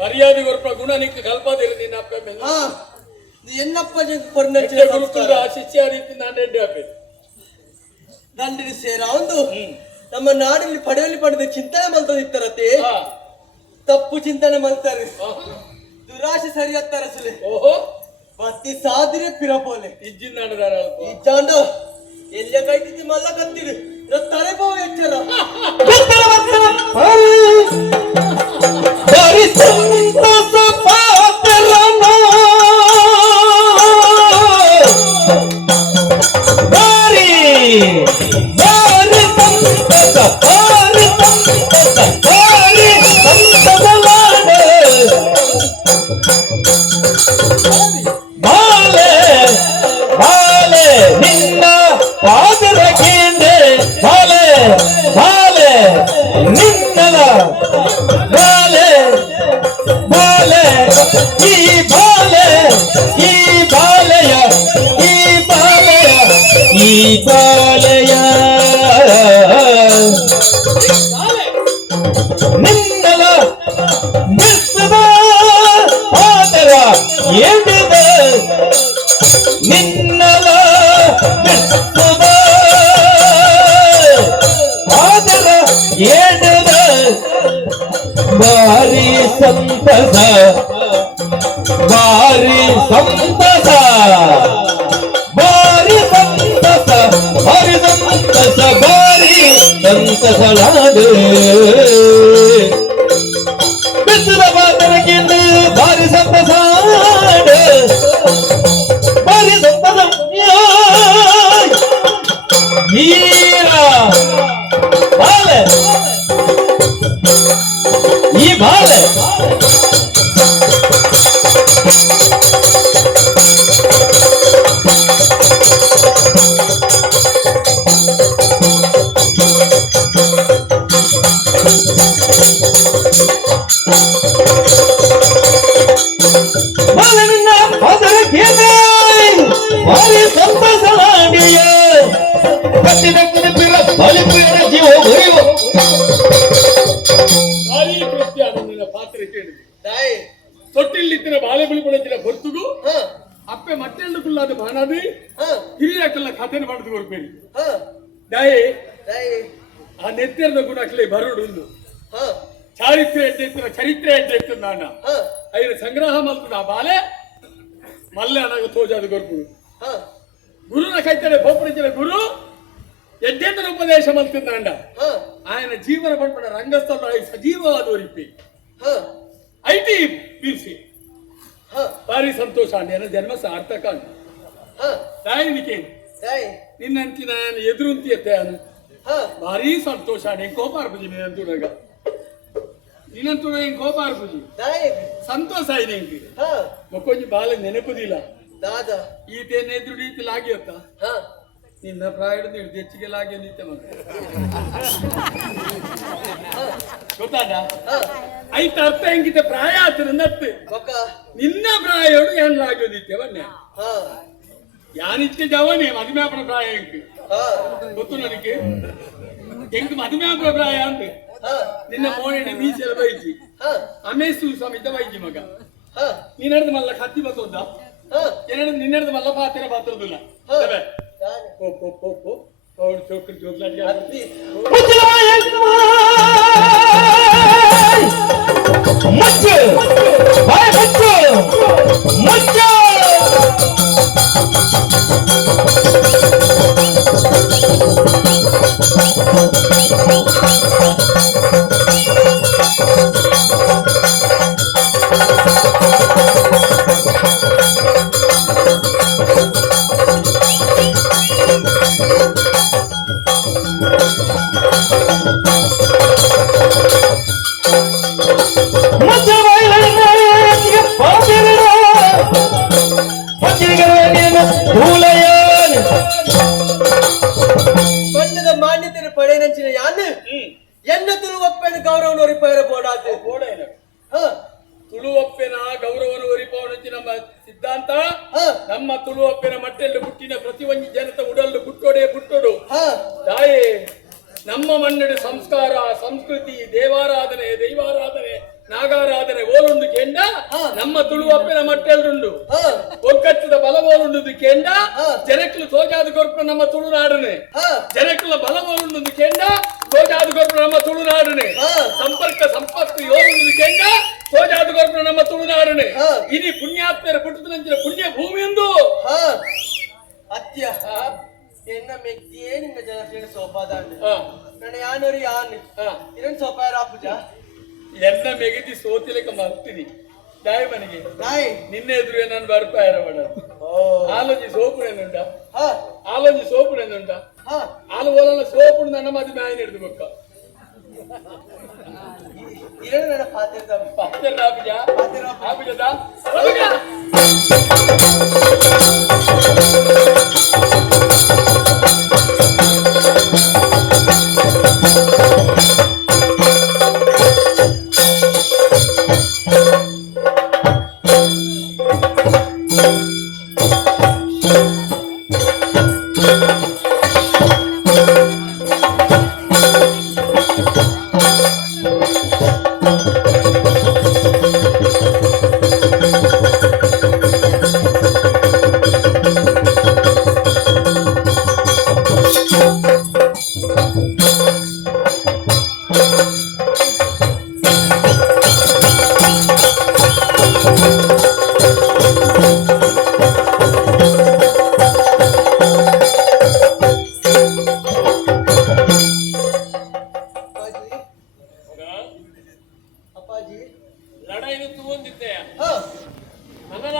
ಮರ್ಯಾದೆ ಗೊರಪ ಗುಣ ನಿಕ್ಕೆ ಕಲ್ಪದಿರ ನಿನ್ನ ಅಪ್ಪ ಎನ್ನಪ್ಪ ಶಿಷ್ಯ ರೀತಿ ನಾನು ರೆಡ್ಡಿ ಹಾಕಿದೆ ದಂಡಿನ ಸೇರ ಒಂದು ನಮ್ಮ ನಾಡಲ್ಲಿ ಪಡೆದ ಚಿಂತನೆ ಮಲ್ತದಿತ್ತಾರತೆ ತಪ್ಪು ಚಿಂತನೆ ಮಲ್ತಾರೆ ದುರಾಶೆ ಸರಿ ಹತ್ತಾರ ಸುಲೆ ಓಹೋ ಮತ್ತೆ ಸಾಧಿರೆ ಪಿರಪೋಲೆ ಇಜ್ಜಿಂದಾಂಡ ಇಜ್ಜಾಂಡ ಎಲ್ಲ ಕೈತಿದ್ದಿ ಮಲ್ಲ ಕತ್ತಿರು ತಲೆ ಬಹು ಎಚ್ಚರ ನಿನ್ನಲ ಮೆತ್ತದ ಆದರ ಎಡದ ನಿನ್ನಲ ಮೆತ್ತದ ಆದರ ಎಡದ ಬಾರಿ ಸಂತಸ ಬಾರಿ ಸಂತಸ ಬಾರಿ ಸಂತಸ ಬಾರಿ ಸಂತಸ ಬಾರಿ ಸಂತಸಲಾದೆ ಬೆತ್ತದ ಬಾತರಕ್ಕಿಂದು ಬಾರಿ ಸಂತಸಾಡ ಬಾರಿ ಸಂತಸ ವೀರ ಬಾಲೆ ಈ ಬಾಲೆ ಬಾರಿ ಸಂತಸಲಾಡಿಯ ಕಟ್ಟಿದ ಬಲಿಪೀಡ ಜೀವ ಬರೆಯುವ ಭಾರಿ ಕೃತ್ಯ ನಿನ್ನ ಪಾತ್ರ ಕೇಳಿದೆ ತಾಯಿ ತೊಟ್ಟಿಲ್ಲಿತ್ತಿನ ಬಾಳೆ ಬಳಿಪಡಿನ ಹೊರತುಗು ಅಪ್ಪೆ ಮತ್ತೆಂಡುಕುಲ್ಲಾದ ಬಾಣಾದಿ ಹಿರಿಯಕಲ್ಲ ಕಥೆನ ಮಾಡಿದು ಬರ್ಬೇಡಿ ದಾಯಿ ಆ ನೆತ್ತಿರದ ಗುಣಕ್ಲೆ ಬರೋಡು ಚಾರಿತ್ರ್ಯ ಎಡ್ಡೆತ್ತಿನ ಚರಿತ್ರೆ ಎಡ್ಡೆತ್ತು ನಾನ ಐದು ಸಂಗ್ರಹ ಮಲ್ತದ ಆ ಬಾಲೆ ಮಲ್ಲೆ ಅನಾಗ ತೋಜಾದ ಗೊರ್ಪುಡು ಗುರುನ ಕೈತಡೆ ಬೋಪಡಿಸಿದ ಗುರು ಎಡ್ಡೆಂದರ ಉಪದೇಶ ಮಲ್ತಿದ್ದ ఆయన ಜೀವನ ಪಡ್ಪಡ ರಂಗಸ್ಥಳ ಸಜೀವವಾದವರಿಪ್ಪಿ ಐಟಿ ಪೀರ್ಸಿ ಭಾರಿ ಸಂತೋಷ ಅಂಡ ಜನ್ಮ ಸಾರ್ಥಕ ಅಂಡ ತಾಯಿನಿಕೆ ನಿನ್ನಂತಿ ನಾನು ಎದುರುಂತಿಯತ್ತೆ ಅನು ಭಾರಿ ಸಂತೋಷ ಅಂಡ ಕೋಪ ಅರ್ಪುಜಿ ನೀನಂತೂಡಾಗ ನೀನಂತೂಡ ಕೋಪ ಅರ್ಪುಜಿ ಸಂತೋಷ ಆಯ್ತು ಹೆಂಗೆ ಮಕ್ಕೊಂಜಿ ಬಾಲ ನೆನಪುದಿಲ್ಲ ದಾದ ಈತೇನೆ ಎದುರು ರೀತಿ ಲಾಗಿಯತ್ತ ಹಾ ನಿನ್ನ ಪ್ರಾಯದ ನೀಡು ಹೆಚ್ಚಿಗೆ ಲಾಗಿ ನಿತ್ಯ ಮತ್ತೆ ಗೊತ್ತಾದ ಹಾ ಐತ ಅರ್ಥ ಹೆಂಗಿದ್ದ ಪ್ರಾಯ ಆತನ ನತ್ತು ಬೊಕ್ಕ ನಿನ್ನ ಪ್ರಾಯೋಡು ಏನ್ ಲಾಗಿ ನಿತ್ಯ ಬನ್ನೆ ಹಾ ಯಾನಿತ್ಯ ಜವನೇ ಮದುಮ್ಯಾಪನ ಪ್ರಾಯ ಹೆಂಗ್ ಹಾ ಗೊತ್ತು ನನಗೆ ಹೆಂಗ್ ಮದುಮ್ಯಾಪನ ಪ್ರಾಯ ಅಂತ ಹಾ ನಿನ್ನ ಮೋಣಿನ ಮೀಸೆಲ್ಲ ಬೈಜಿ ಹಾ ಅಮೇಸು ಸಮೇತ ಬೈಜಿ ಮಗ ಹಾ ನೀನಡ್ದು ಮಲ್ಲ ಕತ್ತಿ ಬತ್ತೋದ ಹಾ ನಿನ್ನಡ್ದು ಮಲ್ಲ ಪಾತ್ರ ಪಾತ್ರದಿಲ್ಲ ಹಾ ಪೋ ಪೋ ಪೋ ಪೋ ಅವ್ರು ಚೋಕ್ರಿ ಚೋಕ್ಲಾಟ್ಗೆ ಹತ್ತಿ ಮುಚ್ಚು ಬಾಯ್ ಮುಚ್ಚು ಮುಚ್ಚು ಬಣ್ಣದ ಮಾನ್ಯತೆಯನ್ನು ಪಡೆಯನಂಚಿನ ಯಾನು ಎನ್ನ ತುಳುವಪ್ಪನ ಗೌರವನ ಒರಿಪೈರ ಬೋಡಾತೆ ಬೋಡ ಏನು ಹಾ ತುಳುವಪ್ಪೆನ ಗೌರವನ ಒರಿಪವನಂಚಿ ನಮ್ಮ ಸಿದ್ಧಾಂತ ಹಾ ನಮ್ಮ ತುಳುವಪ್ಪೆನ ಮಟ್ಟೆಲ್ಲು ಹುಟ್ಟಿನ ಪ್ರತಿ ಒಂದು ಜನತ ಉಡಲ್ಲು ಬುಟ್ಟೊಡೆ ಬುಟ್ಟೊಡು ಹಾ ತಾಯೇ ನಮ್ಮ ಮಣ್ಣೆಡು ಸಂಸ್ಕಾರ ಸಂಸ್ಕೃತಿ ದೇವಾರಾಧನೆ ದೈವಾರಾಧನೆ ನಾಗಾರಾಧನೆ ಓಲುಂಡು ಕೆಂಡ ನಮ್ಮ ತುಳುವಪ್ಪೆನ ಮಟ್ಟೆಲ್ಡುಂಡು ಹಾ ಒಗ್ಗಟ್ಟದ ಬಲವೋಲುಂಡು ಕೆಂಡ ಹಾ. ಜನಕ್ಕಲು ಸೋಜಾದು ಕೊರ್ಪು ನಮ್ಮ ತುಳುನಾಡನೆ ಹಾ ಜನಕ್ಕಲ ಬಲವೋಲುಂಡು ಕೆಂಡ ಸೋಜಾದು ಕೊರ್ಪು ನಮ್ಮ ತುಳುನಾಡನೆ ಹಾ. ಸಂಪರ್ಕ ಸಂಪತ್ತು ಯೋಲುಂಡು ಕೆಂಡ ಸೋಜಾದು ಕೊರ್ಪು ನಮ್ಮ ತುಳುನಾಡನೆ ಹಾ. ఇది పుణ్యాత్మర పుట్టుతున్న పుణ్య భూమి ఎందు ಹಾ ಅತ್ಯ ಎನ್ನ ಮೆಕ್ತಿಯೇ ನಿನ್ನ ಜನಪ್ರಿಯ ಸೋಪಾದಾಂಡ ನನ್ನ ಯಾನೊರಿ ಯಾನ್ ಇದನ್ ಸೋಪಾಯ ರಾಪುಜ ಎನ್ನ ಮೆಗದಿ ಸೋತಿಲಕ ಮರ್ತೀನಿ ದಾಯಿ ಮನೆಗೆ ನಾಯ್ ನಿನ್ನೆ ಎದುರು ನಾನು ಬರ್ಪಾಯರ ಮಾಡ ಆಲೋಜಿ ಸೋಪುಣೆನುಂಡ ಹಾ ಆಲೋಜಿ ಸೋಪುಣೆನುಂಡ ಹಾ ಆಲು ಓಲನ ಸೋಪುಣ ನನ್ನ ಮದಿ ಮ್ಯಾಯ ಹಿಡಿದು ಬೊಕ್ಕ ಇದನ್ನ ನನ್ನ ಪಾತ್ರ ಪಾತ್ರ ಆಪಿಜ ಪಾತ್ರ ಆಪಿಜದ